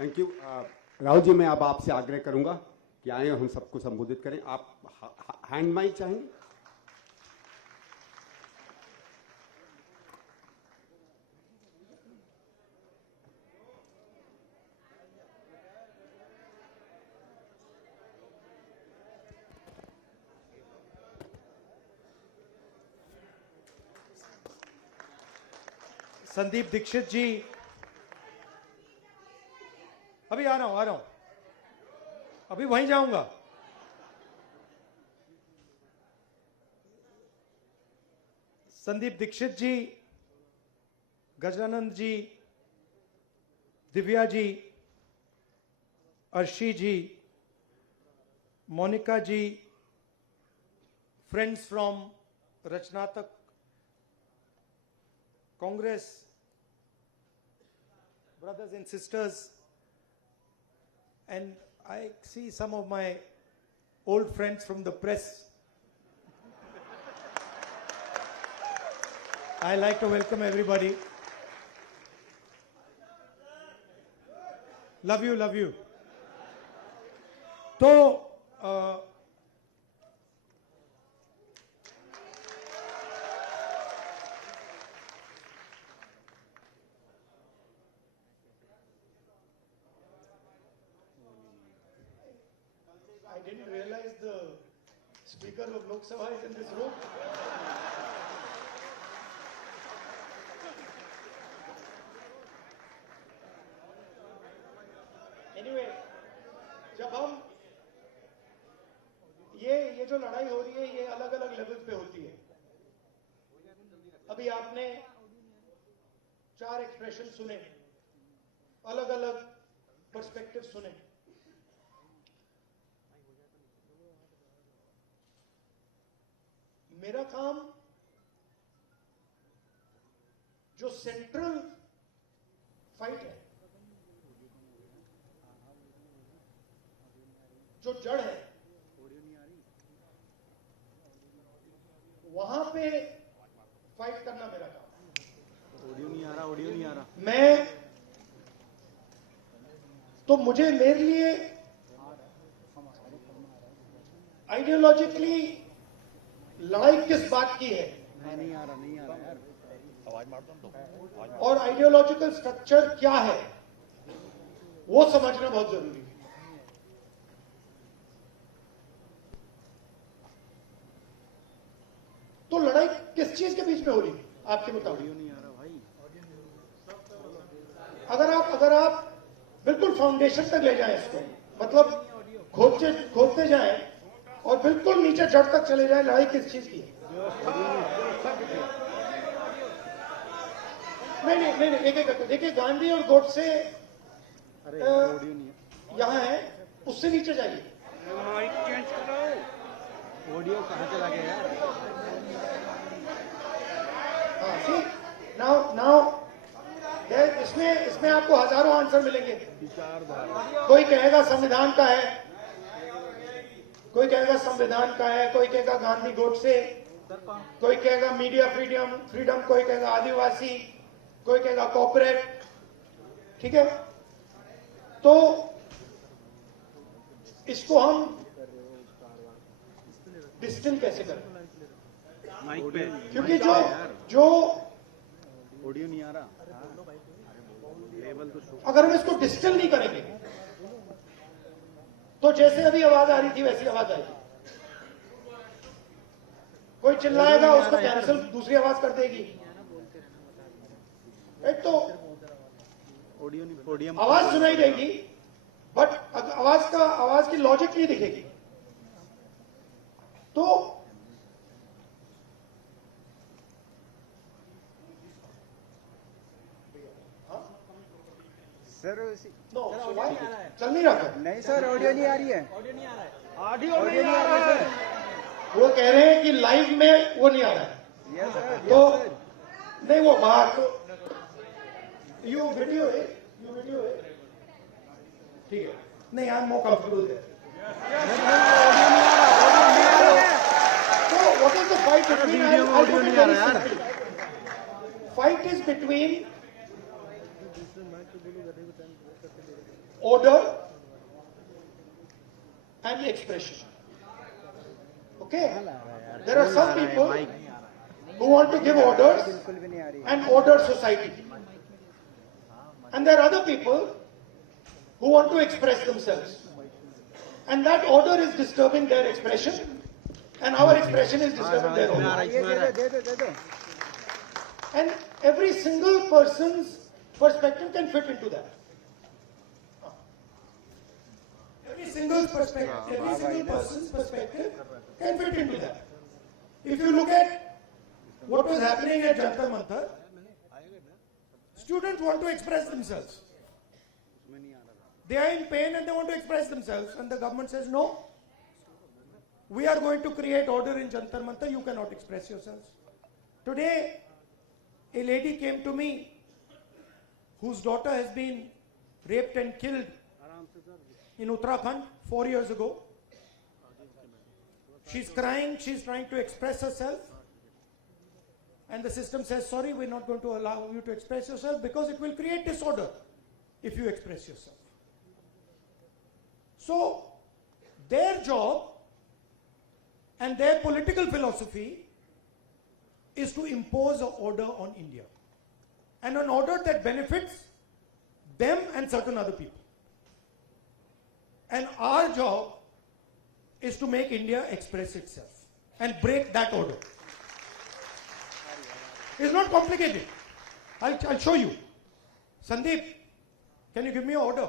Thank you. Rahul ji, मैं अब आपसे आग्रह करूंगा कि आए हम सबको संबोधित करें। आप हैंड माइक चाहेंगे? संदीप दीक्षित जी, अभी आ रहा हूं, अभी वहीं जाऊंगा। संदीप दीक्षित जी, गजानंद जी, दिव्या जी, अर्शी जी, मोनिका जी, फ्रेंड्स फ्रॉम रचनात्मक Congress, brothers and sisters, and I see some of my old friends from the press. I like to welcome everybody. Love you, love you. तो I didn't realize the speaker of Lok Sabha is in this room. Anyway, जब हम ये जो लड़ाई हो रही है ये अलग अलग लेवल्स पे होती है। अभी आपने 4 एक्सप्रेशन सुने, अलग अलग पर्सपेक्टिव सुने। मेरा काम जो सेंट्रल फाइट है, जो जड़ है, वहां पे फाइट करना मेरा काम। ऑडियो नहीं आ रहा। मैं तो मेरे लिए आइडियोलॉजिकली लड़ाई किस बात की है नहीं आ रहा यार, आवाज मार दो, और आइडियोलॉजिकल स्ट्रक्चर क्या है वो समझना बहुत जरूरी है। तो लड़ाई किस चीज के बीच में हो रही है आपके मुताबिक? अगर आप बिल्कुल फाउंडेशन तक ले जाएं इसको, मतलब खोदते जाएं और बिल्कुल नीचे जड़ तक चले जाएं, लड़ाई किस चीज की है? नहीं, एक देखिए, गांधी और गोडसे यहाँ है, उससे नीचे जाइए। ऑडियो कहाँ चला गया यार? नाउ इसमें आपको हजारों आंसर मिलेंगे। कोई कहेगा संविधान का है, कोई कहेगा संविधान का है, कोई कहेगा गांधी गोडसे, कोई कहेगा मीडिया फ्रीडम, कोई कहेगा आदिवासी, कोई कहेगा कॉर्पोरेट। ठीक है, तो इसको हम डिस्टिल कैसे करें? क्योंकि जो ऑडियो नहीं आ रहा, लेवल तो अगर हम इसको डिस्टिल नहीं करेंगे तो जैसे अभी आवाज आ रही थी वैसी आवाज आएगी। कोई चिल्लाएगा, उसको कैंसिल दूसरी आवाज कर देगी। एक तो ऑडियो आवाज सुनाई देगी बट आवाज की लॉजिक नहीं दिखेगी। तो सर चल नहीं रहा। नहीं सर, ऑडियो नहीं आ रही है। ऑडियो नहीं आ रहा है। वो कह रहे हैं कि लाइव में वो नहीं आ रहा है। Yes sir. तो नहीं, वो बाहर तो यू वीडियो है, ठीक है। नहीं, I am more comfortable there. तो what is the fight between? Audio नहीं आ रहा यार। Fight is between order and expression. Okay? There are some people who want to give orders and order society. And there are other people who want to express themselves. And that order is disturbing their expression, and our expression is disturbing their order. And every single person's perspective can fit into that. Every single perspective, every single person's perspective can fit into that. If you look at what was happening at Jantar Mantar, students want to express themselves. They are in pain and they want to express themselves, and the government says, no, we are going to create order in Jantar Mantar, you cannot express yourselves. Today, a lady came to me whose daughter has been raped and killed in Uttarakhand 4 years ago. She's crying, she's trying to express herself, and the system says, sorry, we're not going to allow you to express yourself because it will create disorder if you express yourself. So, their job and their political philosophy is to impose an order on India, and an order that benefits them and certain other people. And our job is to make India express itself and break that order. It's not complicated. I'll show you. Sandeep, can you give me an order?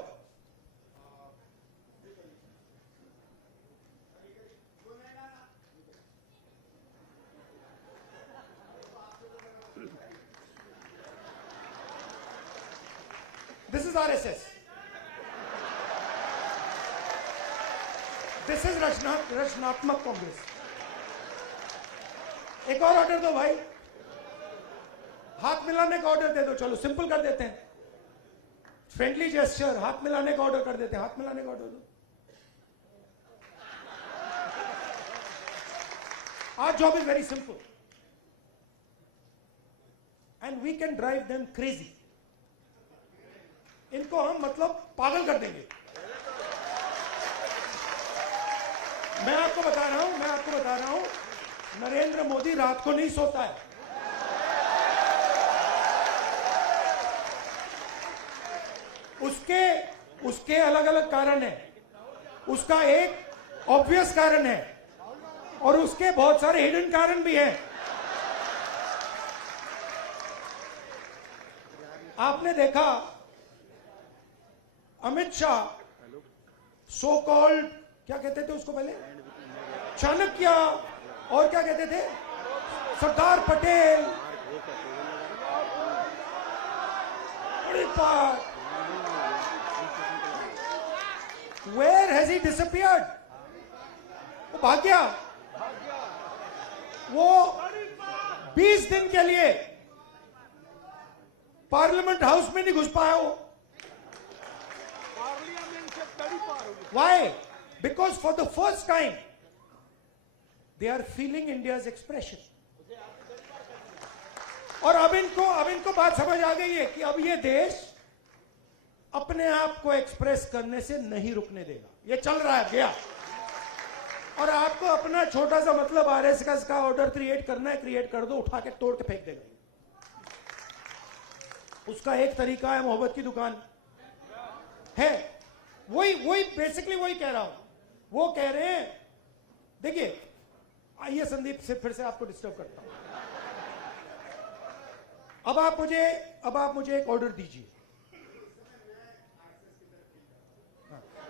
This is RSS. This is रचनात्मक कांग्रेस. एक और order दो भाई, हाथ मिलाने का order दे दो. चलो सिंपल कर देते हैं, फ्रेंडली जेस्चर, हाथ मिलाने का ऑर्डर कर देते हैं. हाथ मिलाने का ऑर्डर दो. Our job is very simple, and we can drive them crazy. इनको हम मतलब पागल कर देंगे. मैं आपको बता रहा हूं, नरेंद्र मोदी रात को नहीं सोता है. उसके अलग अलग कारण है. उसका एक ऑब्वियस कारण है और उसके बहुत सारे हिडन कारण भी हैं. आपने देखा अमित शाह, सो कॉल्ड, क्या कहते थे उसको पहले, चाणक्य, और क्या कहते थे, Sardar Patel, where has he disappeared? वो भाग गया. वो 20 दिन के लिए पार्लियामेंट हाउस में नहीं घुस पाया. वो why? Because for the first time they are feeling India's expression. और अब इनको बात समझ आ गई है कि अब ये देश अपने आप को एक्सप्रेस करने से नहीं रुकने देगा. ये चल रहा है गया, और आपको अपना छोटा सा मतलब आरएसएस का ऑर्डर क्रिएट करना है, क्रिएट कर दो, उठा के तोड़ के फेंक देगा. उसका एक तरीका है, मोहब्बत की दुकान है. वही बेसिकली वही कह रहा हूं. वो कह रहे हैं, देखिए, आइए संदीप से फिर से आपको डिस्टर्ब करता हूं. अब आप मुझे एक ऑर्डर दीजिए.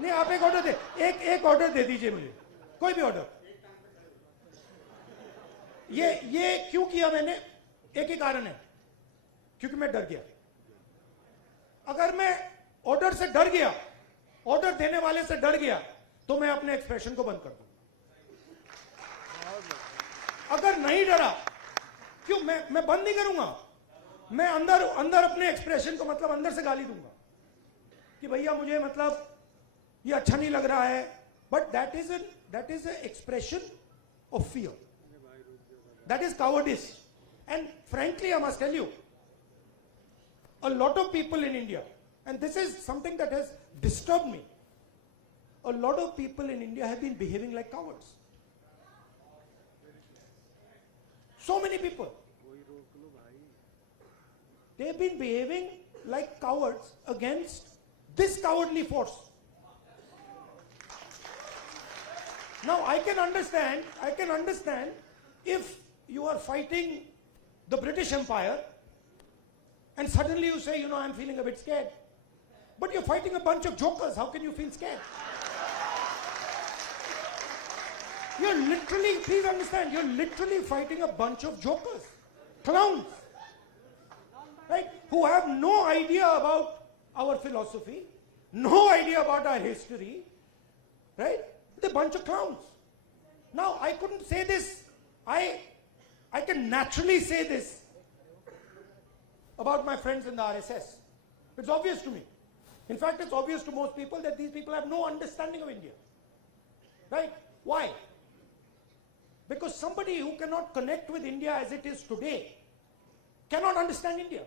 नहीं, आप एक ऑर्डर एक ऑर्डर दे दीजिए मुझे, कोई भी ऑर्डर. ये क्यों किया मैंने? एक ही कारण है, क्योंकि मैं डर गया. अगर मैं ऑर्डर से डर गया, ऑर्डर देने वाले से डर गया, तो मैं अपने एक्सप्रेशन को बंद कर दूंगा. अगर नहीं डरा, क्यों मैं बंद नहीं करूंगा. मैं अंदर अपने एक्सप्रेशन को मतलब अंदर से गाली दूंगा कि भैया मुझे मतलब ये अच्छा नहीं लग रहा है. But that is a expression of fear. That is cowardice. And frankly I must tell you, a lot of people in India And this is something that has disturbed me. A lot of people in India have been behaving like cowards. So many people. They've been behaving like cowards against this cowardly force. Now I can understand if you are fighting the British Empire and suddenly you say, I'm feeling a bit scared. But you're fighting a bunch of jokers, how can you feel scared? You're literally, please understand, you're literally fighting a bunch of jokers, clowns, right? Who have no idea about our philosophy, no idea about our history, right? They're a bunch of clowns. Now, I couldn't say this. I can naturally say this about my friends in the RSS. It's obvious to me. In fact, it's obvious to most people that these people have no understanding of India. Right? Why? Because somebody who cannot connect with India as it is today cannot understand India.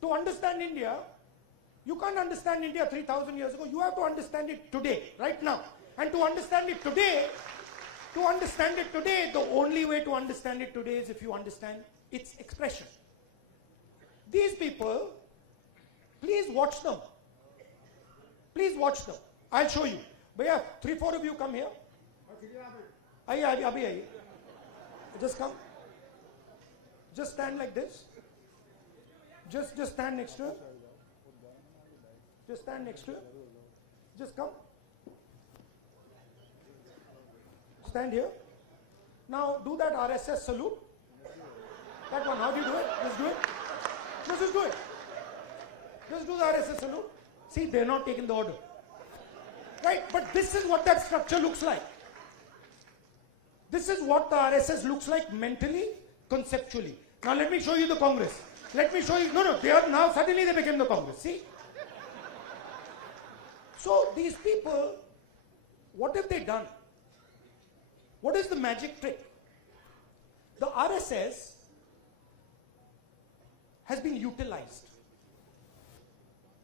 To understand India, you can't understand India 3,000 years ago. You have to understand it today, right now. And to understand it today, the only way to understand it today is if you understand its expression. These people, please watch them. Please watch them. I'll show you. Bhaiya, 3-4 of you come here. Abhi. Just come. Just stand like this. Just stand next to her. Just stand next to her. Just come. Stand here. Now do that RSS salute. That one, how do you do it? Just do it. No, just do it. Just do the RSS salute. See, they're not taking the order. Right? But this is what that structure looks like. This is what the RSS looks like mentally, conceptually. Now let me show you the Congress. Let me show you. No, they are now, suddenly they became the Congress. See? So these people, what have they done? What is the magic trick? The RSS has been utilized,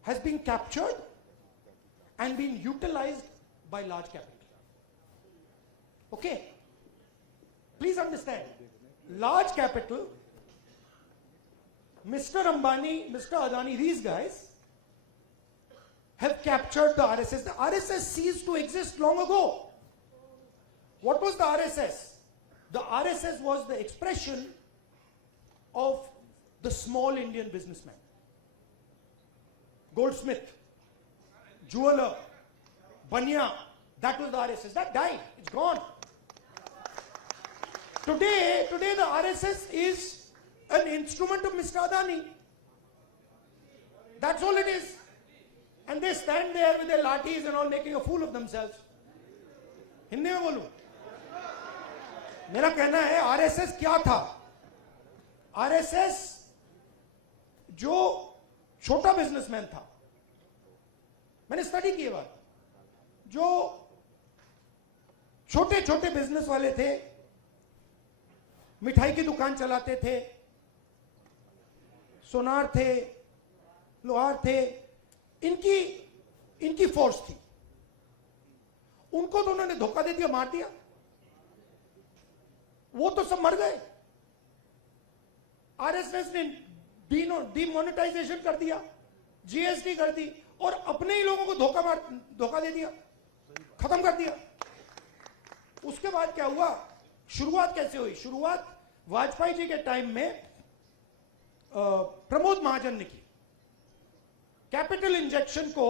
has been captured and been utilized by large capital. Okay? Please understand, large capital, Mr. Ambani, Mr. Adani, these guys have captured the RSS. The RSS ceased to exist long ago. What was the RSS? The RSS was the expression of the small Indian businessman. Goldsmith, jeweler, Banya, that was the RSS. That died. It's gone. Today the RSS is an instrument of Mr. Adani. That's all it is. And they stand there with their lathis and all making a fool of themselves. Hindi में बोलूं, मेरा कहना है RSS क्या था? RSS जो छोटा businessman था, मैंने स्टडी की बात, जो छोटे छोटे बिजनेस वाले थे, मिठाई की दुकान चलाते थे, सोनार थे, लोहार थे, इनकी फोर्स थी. उनको तो उन्होंने धोखा दे दिया, मार दिया. वो तो सब मर गए. आरएसएस ने डीमोनेटाइजेशन कर दिया, जीएसटी कर दी और अपने ही लोगों को धोखा दे दिया, खत्म कर दिया. उसके बाद क्या हुआ? शुरुआत कैसे हुई? शुरुआत वाजपेयी जी के टाइम में प्रमोद महाजन ने की. कैपिटल इंजेक्शन को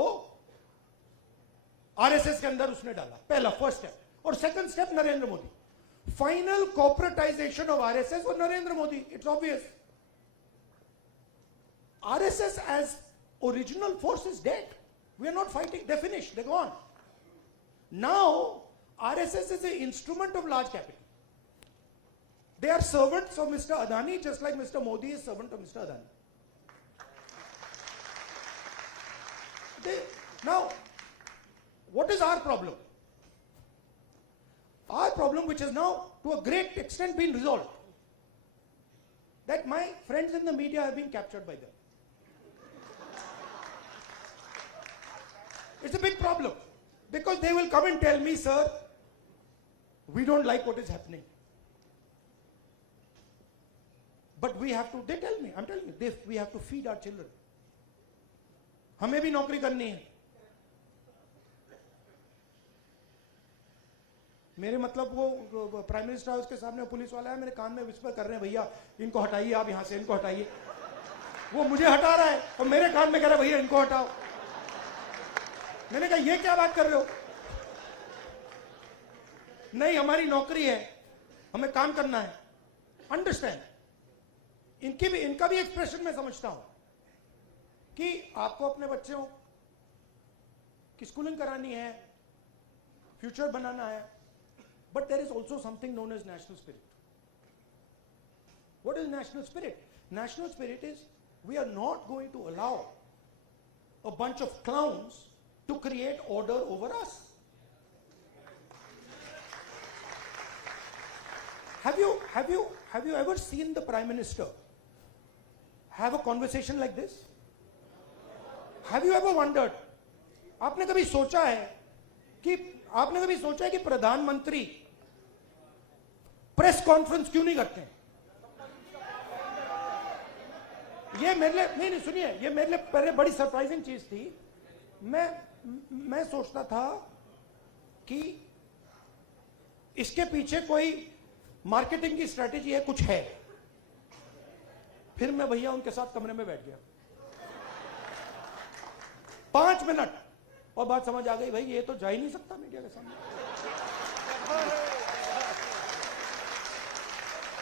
आरएसएस के अंदर उसने डाला, पहला फर्स्ट स्टेप. और second step Narendra Modi. Final corporatisation of RSS और Narendra Modi. It's obvious. RSS as original force is dead. We are not fighting. They finish, they gone. Now RSS is an instrument of large capital. They are servants of Mr. Adani, just like Mr. Modi is servant of Mr. Adani. Now, what is our problem? Our problem, which has now to a great extent been resolved, that my friends in the media have been captured by them. It's a big problem because they will come and tell me, sir, we don't like what is happening. But we have to, they tell me, I'm telling you, we have to feed our children. हमें भी नौकरी करनी है. मेरे मतलब वो prime minister house के सामने पुलिस वाला है, मेरे कान में विस्पर कर रहे हैं, भैया इनको हटाइए, आप यहां से इनको हटाइए. वो मुझे हटा रहा है और मेरे कान में कह रहा है, भैया इनको हटाओ. मैंने कहा ये क्या बात कर रहे हो? नहीं, हमारी नौकरी है, हमें काम करना है. अंडरस्टैंड. इनका भी एक्सप्रेशन मैं समझता हूं कि आपको अपने बच्चों की स्कूलिंग करानी है, फ्यूचर बनाना है, but there is also something known as national spirit. What is national spirit? National spirit is we are not going to allow a bunch of clowns to create order over us. Have you ever seen the Prime Minister have a conversation like this? Have you ever wondered? आपने कभी सोचा है कि प्रधानमंत्री press conference क्यों नहीं करते हैं? ये मेरे लिए नहीं सुनिए, ये मेरे लिए पहले बड़ी सरप्राइजिंग चीज थी. मैं सोचता था कि इसके पीछे कोई मार्केटिंग की स्ट्रेटेजी है, कुछ है. फिर मैं भैया उनके साथ कमरे में बैठ गया 5 मिनट और बात समझ आ गई, भाई ये तो जा ही नहीं सकता मीडिया के सामने.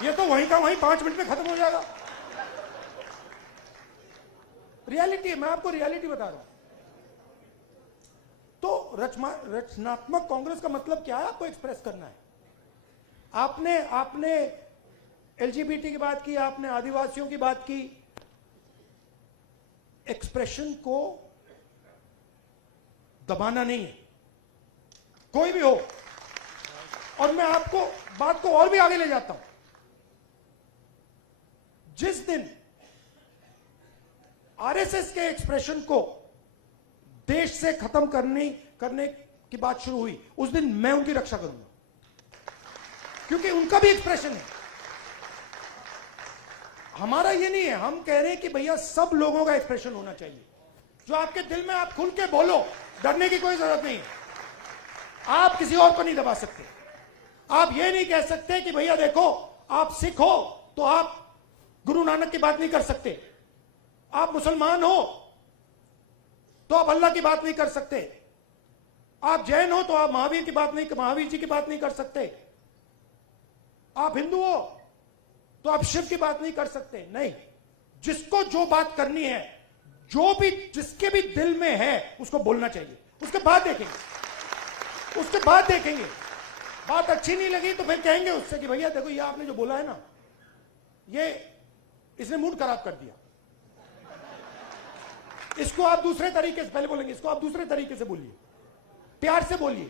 ये तो वहीं का वहीं 5 मिनट में खत्म हो जाएगा. रियलिटी है, मैं आपको रियलिटी बता रहा हूं. तो रचनात्मक कांग्रेस का मतलब क्या है? आपको एक्सप्रेस करना है. आपने एलजीबीटी की बात की, आपने आदिवासियों की बात की. एक्सप्रेशन को दबाना नहीं है, कोई भी हो. और मैं आपको बात को और भी आगे ले जाता हूं. जिस दिन आरएसएस के एक्सप्रेशन को देश से खत्म करने की बात शुरू हुई, उस दिन मैं उनकी रक्षा करूंगा, क्योंकि उनका भी एक्सप्रेशन है. हमारा ये नहीं है. हम कह रहे हैं कि भैया सब लोगों का एक्सप्रेशन होना चाहिए. जो आपके दिल में, आप खुल के बोलो, डरने की कोई जरूरत नहीं है. आप किसी और को नहीं दबा सकते. आप ये नहीं कह सकते कि भैया देखो आप सिख हो तो आप गुरु नानक की बात नहीं कर सकते, आप मुसलमान हो तो आप अल्लाह की बात नहीं कर सकते, आप जैन हो तो आप महावीर जी की बात नहीं कर सकते, आप हिंदू हो तो आप शिव की बात नहीं कर सकते. नहीं, जिसको जो बात करनी है, जिसके भी दिल में है, उसको बोलना चाहिए. उसके बाद देखेंगे. बात अच्छी नहीं लगी तो फिर कहेंगे उससे कि भैया देखो ये आपने जो बोला है ना, ये इसने मूड खराब कर दिया. इसको आप दूसरे तरीके से, पहले बोलेंगे इसको आप दूसरे तरीके से बोलिए, प्यार से बोलिए.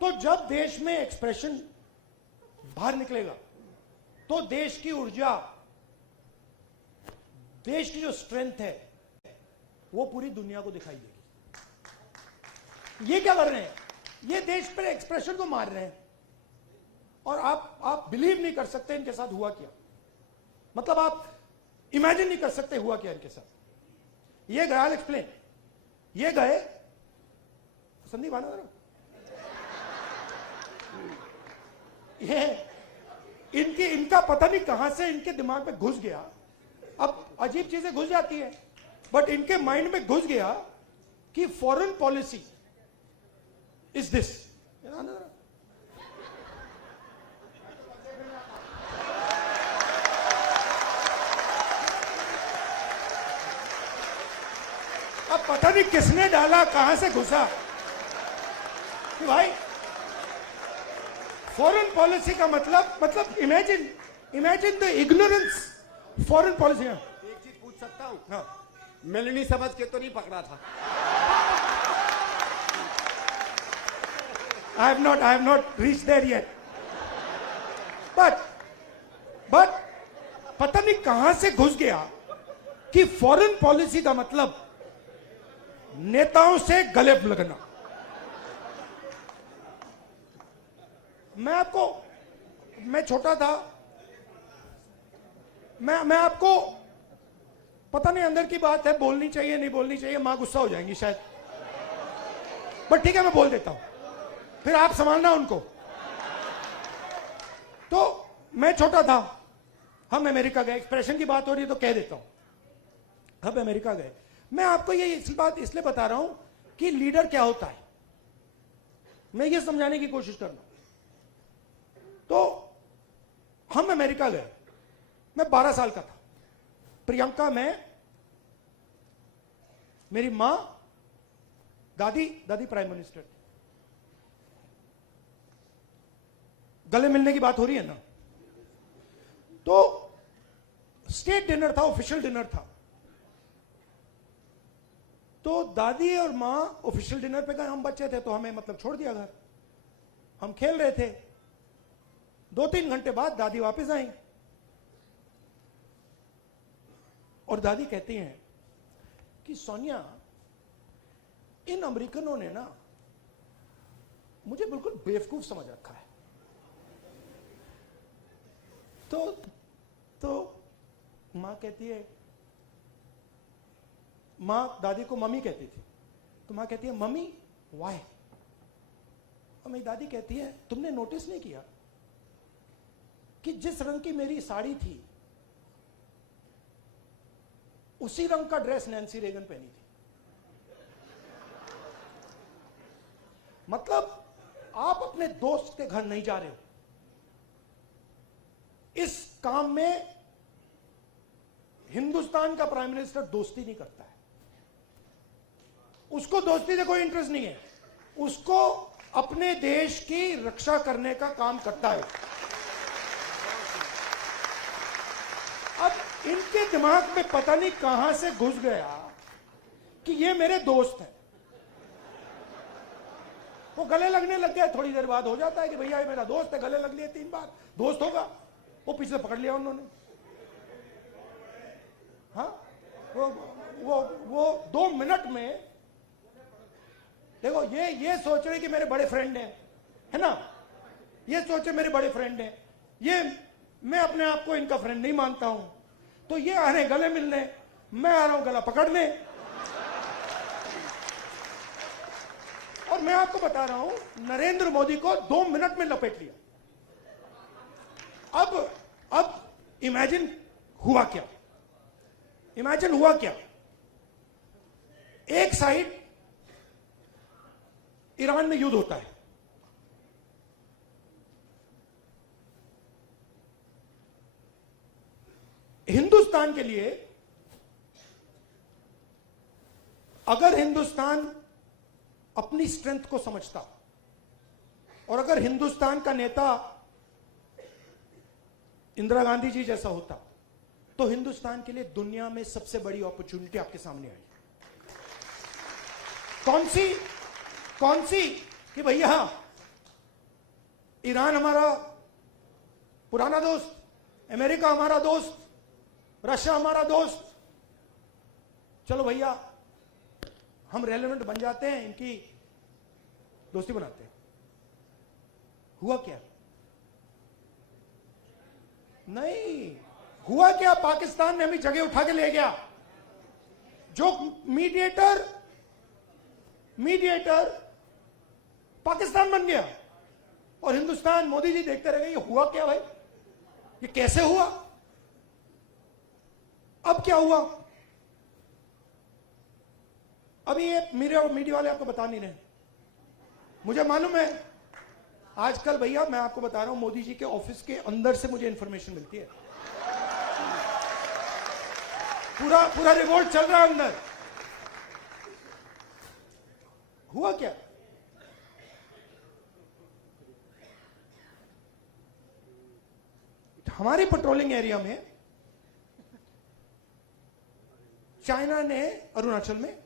तो जब देश में एक्सप्रेशन बाहर निकलेगा तो देश की ऊर्जा, देश की जो स्ट्रेंथ है, वो पूरी दुनिया को दिखाई देगी. ये क्या कर रहे हैं? ये देश पर एक्सप्रेशन को मार रहे हैं. और आप बिलीव नहीं कर सकते इनके साथ हुआ क्या. मतलब आप इमेजिन नहीं कर सकते हुआ क्या इनके साथ. ये गया, एक्सप्लेन. ये गए संदीप आना जरा. ये इनका पता नहीं कहां से इनके दिमाग में घुस गया. अब अजीब चीजें घुस जाती है, बट इनके माइंड में घुस गया कि फॉरेन पॉलिसी इज दिस. अब पता नहीं किसने डाला, कहां से घुसा कि भाई फॉरेन पॉलिसी का मतलब imagine the ignorance. Foreign policy. एक चीज पूछ सकता हूं? हाँ. मिलनी समझ के तो नहीं पकड़ा था? I have not reached there yet. But पता नहीं कहां से घुस गया कि फॉरेन पॉलिसी का मतलब नेताओं से गले लगना। मैं छोटा था, मैं आपको, पता नहीं अंदर की बात है, बोलनी चाहिए नहीं बोलनी चाहिए, मां गुस्सा हो जाएंगी शायद, बट ठीक है मैं बोल देता हूं, फिर आप संभालना उनको। तो मैं छोटा था, हम अमेरिका गए, एक्सप्रेशन की बात हो रही है तो कह देता हूं, हम अमेरिका गए। मैं आपको ये बात इसलिए बता रहा हूं कि लीडर क्या होता है, मैं ये समझाने की कोशिश कर रहा हूं। तो हम अमेरिका गए, मैं 12 साल का था, प्रियंका, मैं, मेरी मां, दादी प्राइम मिनिस्टर थी। गले मिलने की बात हो रही है ना। तो स्टेट डिनर था, ऑफिशियल डिनर था। तो दादी और मां ऑफिशियल डिनर पे गए, हम बच्चे थे तो हमें मतलब छोड़ दिया घर, हम खेल रहे थे। 2-3 घंटे बाद दादी वापस आई और दादी कहती हैं कि सोनिया, इन अमेरिकनों ने ना मुझे बिल्कुल बेवकूफ समझ रखा है। तो मां कहती है, मां दादी को मम्मी कहती थी, तो मां कहती है मम्मी वाई। और मेरी दादी कहती है तुमने नोटिस नहीं किया कि जिस रंग की मेरी साड़ी थी उसी रंग का ड्रेस नैन्सी रेगन पहनी थी। मतलब आप अपने दोस्त के घर नहीं जा रहे हो, इस काम में हिंदुस्तान का प्राइम मिनिस्टर दोस्ती नहीं करता है, उसको दोस्ती से कोई इंटरेस्ट नहीं है, उसको अपने देश की रक्षा करने का काम करता है। अब इनके दिमाग में पता नहीं कहां से घुस गया कि ये मेरे दोस्त हैं। वो गले लगने लग गया, थोड़ी देर बाद हो जाता है कि भैया ये मेरा दोस्त है, गले लग लिए 3 बार, दोस्त होगा। वो पीछे पकड़ लिया उन्होंने, हाँ वो 2 मिनट में, देखो ये सोच रहे कि मेरे बड़े फ्रेंड हैं, है ना, ये सोचे मेरे बड़े फ्रेंड हैं, ये मैं अपने आप को इनका फ्रेंड नहीं मानता हूं, तो ये आ रहे गले मिलने, मैं आ रहा हूं गला पकड़ने। और मैं आपको बता रहा हूं नरेंद्र मोदी को 2 मिनट में लपेट लिया। अब इमेजिन हुआ क्या, इमेजिन हुआ क्या, एक साइड ईरान में युद्ध होता है, हिंदुस्तान के लिए, अगर हिंदुस्तान अपनी स्ट्रेंथ को समझता और अगर हिंदुस्तान का नेता इंदिरा गांधी जी जैसा होता तो हिंदुस्तान के लिए दुनिया में सबसे बड़ी अपॉर्चुनिटी आपके सामने आई। कौन सी कि भैया ईरान हमारा पुराना दोस्त, अमेरिका हमारा दोस्त, रशिया हमारा दोस्त, चलो भैया हम रेलेवेंट बन जाते हैं, इनकी दोस्ती बनाते हैं। हुआ क्या? नहीं हुआ क्या, पाकिस्तान ने हमें जगह उठा के ले गया। जो मीडिएटर पाकिस्तान बन गया और हिंदुस्तान, मोदी जी देखते रह गए ये हुआ क्या भाई, ये कैसे हुआ। अब क्या हुआ, अभी ये मीडिया वाले आपको बता नहीं रहे, मुझे मालूम है। आजकल भैया मैं आपको बता रहा हूं, मोदी जी के ऑफिस के अंदर से मुझे इंफॉर्मेशन मिलती है, पूरा रिवोल्ट चल रहा है अंदर। हुआ क्या, हमारी पेट्रोलिंग एरिया में चाइना ने अरुणाचल में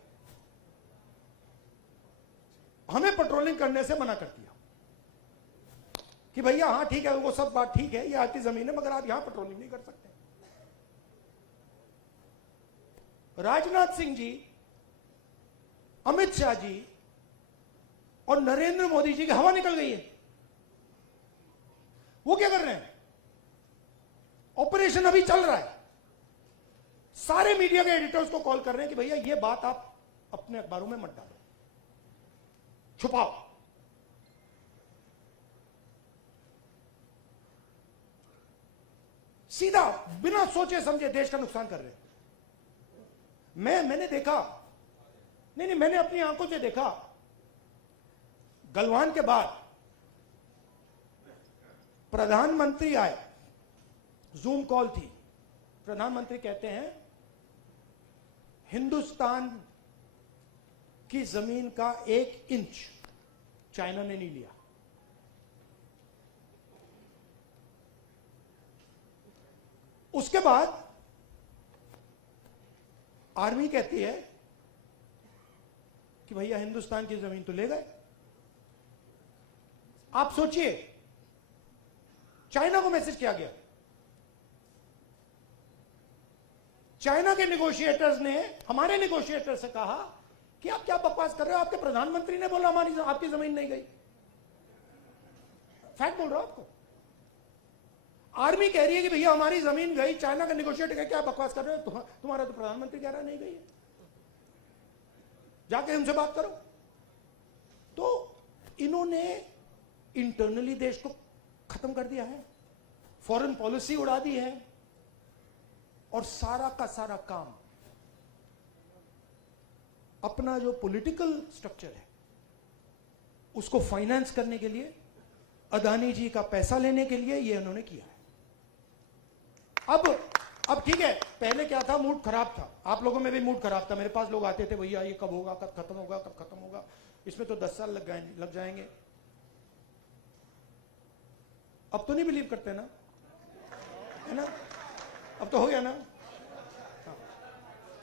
हमें पेट्रोलिंग करने से मना कर दिया कि भैया हाँ ठीक है, वो सब बात ठीक है, ये आपकी जमीन है, मगर आप यहां पेट्रोलिंग नहीं कर सकते। राजनाथ सिंह जी अमित शाह जी और नरेंद्र मोदी जी की हवा निकल गई है। वो क्या कर रहे हैं? ऑपरेशन अभी चल रहा है। सारे मीडिया के एडिटर्स को कॉल कर रहे हैं कि भैया ये बात आप अपने अखबारों में मत डालो, छुपाओ। सीधा बिना सोचे समझे देश का नुकसान कर रहे हैं। मैंने देखा, नहीं मैंने अपनी आंखों से देखा, गलवान के बाद प्रधानमंत्री आए, जूम कॉल थी, प्रधानमंत्री कहते हैं हिंदुस्तान की जमीन का 1 इंच चाइना ने नहीं लिया। उसके बाद आर्मी कहती है कि भैया हिंदुस्तान की जमीन तो ले गए। आप सोचिए, चाइना को मैसेज किया गया, चाइना के नेगोशिएटर्स ने हमारे नेगोशिएटर से कहा कि आप क्या बकवास कर रहे हो, आपके प्रधानमंत्री ने बोला हमारी आपकी जमीन नहीं गई। फैक्ट बोल रहा हूं आपको। आर्मी कह रही है कि भैया हमारी जमीन गई, चाइना का नेगोशिएटर कह क्या बकवास कर रहे हो, तुम्हारा तो प्रधानमंत्री कह रहा नहीं गई है, जाके हमसे बात करो। तो इन्होंने इंटरनली देश को खत्म कर दिया है, फॉरेन पॉलिसी उड़ा दी है, और सारा का सारा काम अपना जो पॉलिटिकल स्ट्रक्चर है उसको फाइनेंस करने के लिए, अदानी जी का पैसा लेने के लिए ये उन्होंने किया है। अब ठीक है, पहले क्या था, मूड खराब था, आप लोगों में भी मूड खराब था। मेरे पास लोग आते थे, भैया ये कब होगा, कब खत्म होगा, कब खत्म होगा, इसमें तो 10 साल लग जाएंगे। अब तो नहीं बिलीव करते ना, है ना? अब तो हो गया ना। हाँ।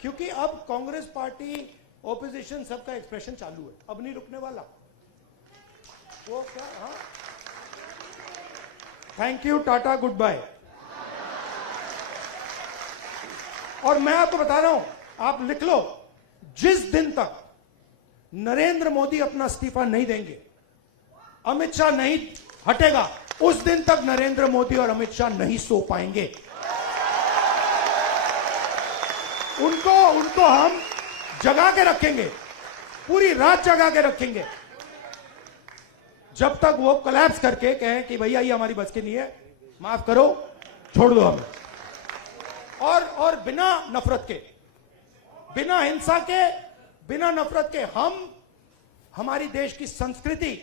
क्योंकि अब कांग्रेस पार्टी, ऑपोजिशन, सबका एक्सप्रेशन चालू है, अब नहीं रुकने वाला वो क्या। हाँ, थैंक यू, टाटा, गुड बाय। और मैं आपको बता रहा हूं, आप लिख लो, जिस दिन तक नरेंद्र मोदी अपना इस्तीफा नहीं देंगे, अमित शाह नहीं हटेगा, उस दिन तक नरेंद्र मोदी और अमित शाह नहीं सो पाएंगे। उनको हम जगा के रखेंगे, पूरी रात जगा के रखेंगे, जब तक वो कोलैप्स करके कहें कि भैया ये हमारी बस की नहीं है, माफ करो, छोड़ दो हमें। और बिना नफरत के, बिना हिंसा के, बिना नफरत के हम हमारी देश की संस्कृति,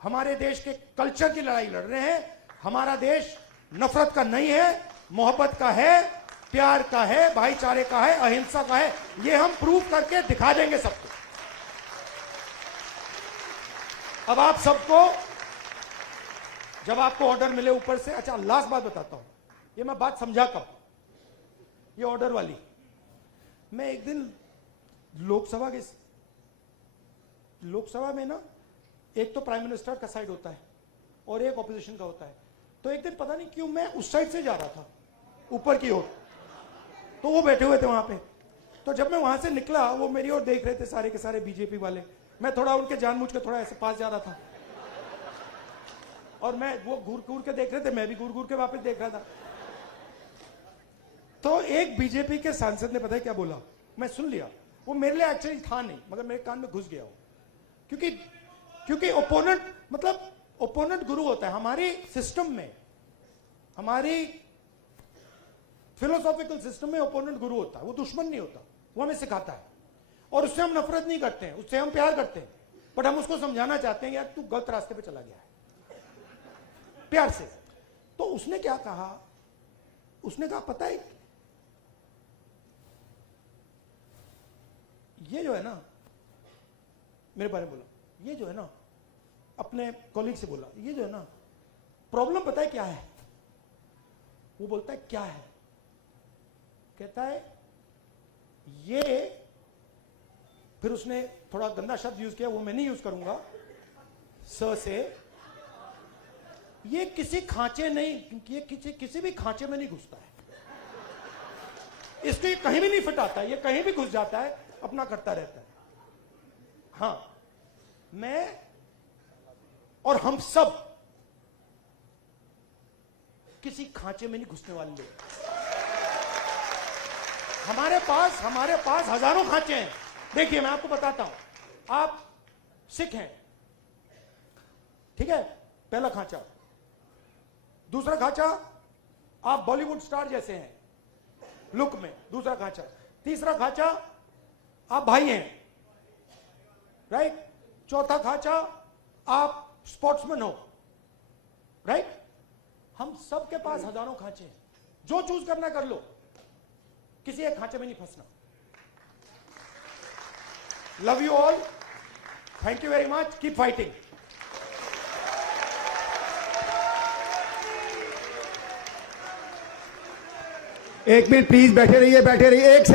हमारे देश के कल्चर की लड़ाई लड़ रहे हैं। हमारा देश नफरत का नहीं है, मोहब्बत का है, प्यार का है, भाईचारे का है, अहिंसा का है। ये हम प्रूव करके दिखा देंगे सबको। अब आप सबको, जब आपको ऑर्डर मिले ऊपर से, अच्छा लास्ट बात बताता हूं, ये मैं बात समझा कब, ये ऑर्डर वाली, मैं एक दिन लोकसभा में ना, एक तो प्राइम मिनिस्टर का साइड होता है और एक ऑपोजिशन का होता है, तो एक दिन पता नहीं क्यों मैं उस साइड से जा रहा था ऊपर की ओर, तो वो बैठे हुए थे वहां पे। तो जब मैं वहां से निकला, वो मेरी ओर देख रहे थे सारे के सारे बीजेपी वाले, मैं थोड़ा उनके जानबूझ के थोड़ा ऐसे पास जा रहा था, और मैं वो घूर घूर के देख रहे थे, मैं भी घूर घूर के वापस देख रहा था। तो एक बीजेपी के सांसद ने पता है क्या बोला, मैं सुन लिया, वो मेरे लिए एक्चुअली था नहीं, मगर मेरे कान में घुस गया वो, क्योंकि ओपोनेंट, मतलब ओपोनेंट गुरु होता है हमारे सिस्टम में, हमारी फिलोसॉफिकल सिस्टम में ओपोनेंट गुरु होता है, वो दुश्मन नहीं होता, वो हमें सिखाता है, और उससे हम नफरत नहीं करते हैं, उससे हम प्यार करते हैं, बट हम उसको समझाना चाहते हैं यार तू गलत रास्ते पे चला गया है, प्यार से। तो उसने क्या कहा, उसने कहा पता है, ये जो है ना, मेरे बारे में बोला, ये जो है ना, अपने कॉलीग से बोला, ये जो है ना प्रॉब्लम पता है क्या है? वो बोलता है क्या है? कहता है ये, फिर उसने थोड़ा गंदा शब्द यूज किया, वो मैं नहीं यूज करूंगा, से, ये किसी खांचे नहीं, ये किसी भी खांचे में नहीं घुसता है, इसको कहीं भी नहीं फिट आता है, ये कहीं भी घुस जाता है, अपना करता रहता है। हां, मैं और हम सब किसी खांचे में नहीं घुसने वाले लोग। हमारे पास हजारों खांचे हैं। देखिए मैं आपको बताता हूं, आप सिख हैं, ठीक है, पहला खांचा। दूसरा खांचा, आप बॉलीवुड स्टार जैसे हैं लुक में, दूसरा खांचा। तीसरा खांचा, आप भाई हैं, राइट। चौथा खांचा, आप स्पोर्ट्समैन हो, राइट। हम सब के पास हजारों खांचे हैं, जो चूज करना कर लो, किसी एक खांचे में नहीं फंसना। Love you all, thank you very much, keep fighting. एक मिनट प्लीज, बैठे रहिए, बैठे रहिए। एक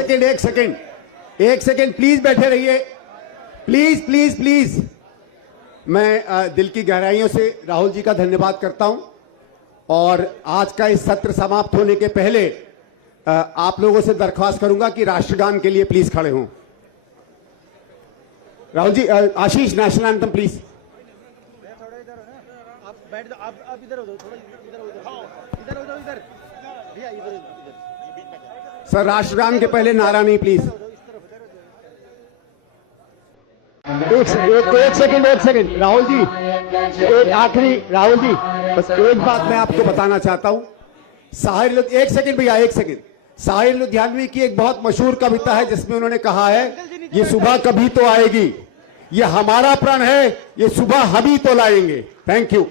सेकेंड प्लीज, बैठे रहिए, प्लीज प्लीज प्लीज। मैं दिल की गहराइयों से राहुल जी का धन्यवाद करता हूं, और आज का इस सत्र समाप्त होने के पहले आप लोगों से दरख्वास्त करूंगा कि राष्ट्रगान के लिए प्लीज खड़े हों। राहुल जी, आशीष, नेशनल एंथम प्लीज। थोड़ा इधर हो ना, आप बैठ जाओ, आप इधर हो जाओ, थोड़ा इधर हो जाओ, इधर हो जाओ, इधर भैया, इधर इधर। सर, राष्ट्रगान के पहले नारा नहीं प्लीज। एक सेकंड राहुल जी, एक आखिरी, राहुल जी बस एक बात मैं आपको बताना चाहता हूं। एक सेकंड भैया, एक सेकंड। साहिर लुधियानवी की एक बहुत मशहूर कविता है जिसमें उन्होंने कहा है, ये सुबह कभी तो आएगी, ये हमारा प्रण है, ये सुबह हम ही तो लाएंगे। Thank you.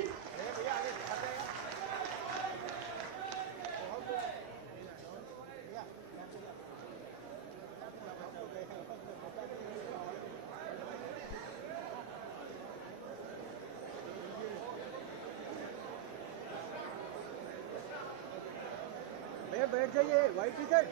भैया बैठ जाइए, व्हाइट टी शर्ट।